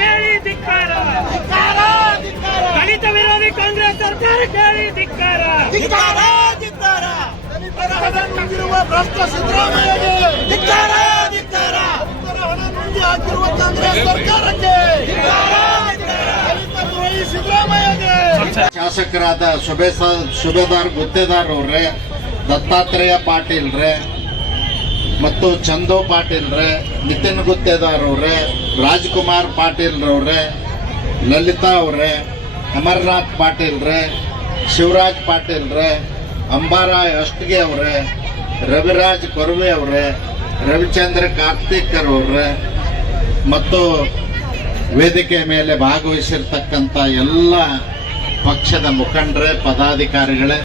ಕೇಳಿ ಧಿಕ್ಕಾರ, ದಲಿತ ವಿರೋಧಿ ಕಾಂಗ್ರೆಸ್ ಸರ್ಕಾರ ಕೇಳಿ ಧಿಕ್ಕಾರ. ದಲಿತರ ಹಣ ನುಂಗಿರುವ ಭ್ರಷ್ಟ ಸಿದ್ದರಾಮಯ್ಯಗೆ ಧಿಕ್ಕಾರ. ದಲಿತರ ಹಣ ನುಂಗಿ ಹಾಕಿರುವ ಕಾಂಗ್ರೆಸ್ ಸರ್ಕಾರಕ್ಕೆ ದಲಿತ ದ್ರೋಹಿ ಸಿದ್ದರಾಮಯ್ಯಗೆ. ಶಾಸಕರಾದ ಸುಬೇದಾರ್ ಗುತ್ತೇದಾರ್ ಅವ್ರೆ, ದತ್ತಾತ್ರೇಯ ಪಾಟೀಲ್ ರೇ ಮತ್ತು ಚಂದು ಪಾಟೀಲ್ ರೇ, ನಿತಿನ್ ಗುತ್ತೇದಾರ್ ಅವ್ರೆ, ರಾಜ್ಕುಮಾರ್ ಪಾಟೀಲ್ ರವ್ರೆ, ಲಲಿತಾ ಅವ್ರೆ, ಅಮರ್ನಾಥ್ ಪಾಟೀಲ್ ರೇ, ಶಿವರಾಜ್ ಪಾಟೀಲ್ ರೇ, ಅಂಬಾರಾಯ್ ಅಷ್ಟಿಗೆ ಅವ್ರೆ, ರವಿರಾಜ್ ಕೊರ್ವೆ ಅವ್ರೆ, ರವಿಚಂದ್ರ ಕಾರ್ತಿಕರ್ ಅವ್ರೆ ಮತ್ತು ವೇದಿಕೆ ಮೇಲೆ ಭಾಗವಹಿಸಿರ್ತಕ್ಕಂಥ ಎಲ್ಲ ಪಕ್ಷದ ಮುಖಂಡರೇ, ಪದಾಧಿಕಾರಿಗಳೇ,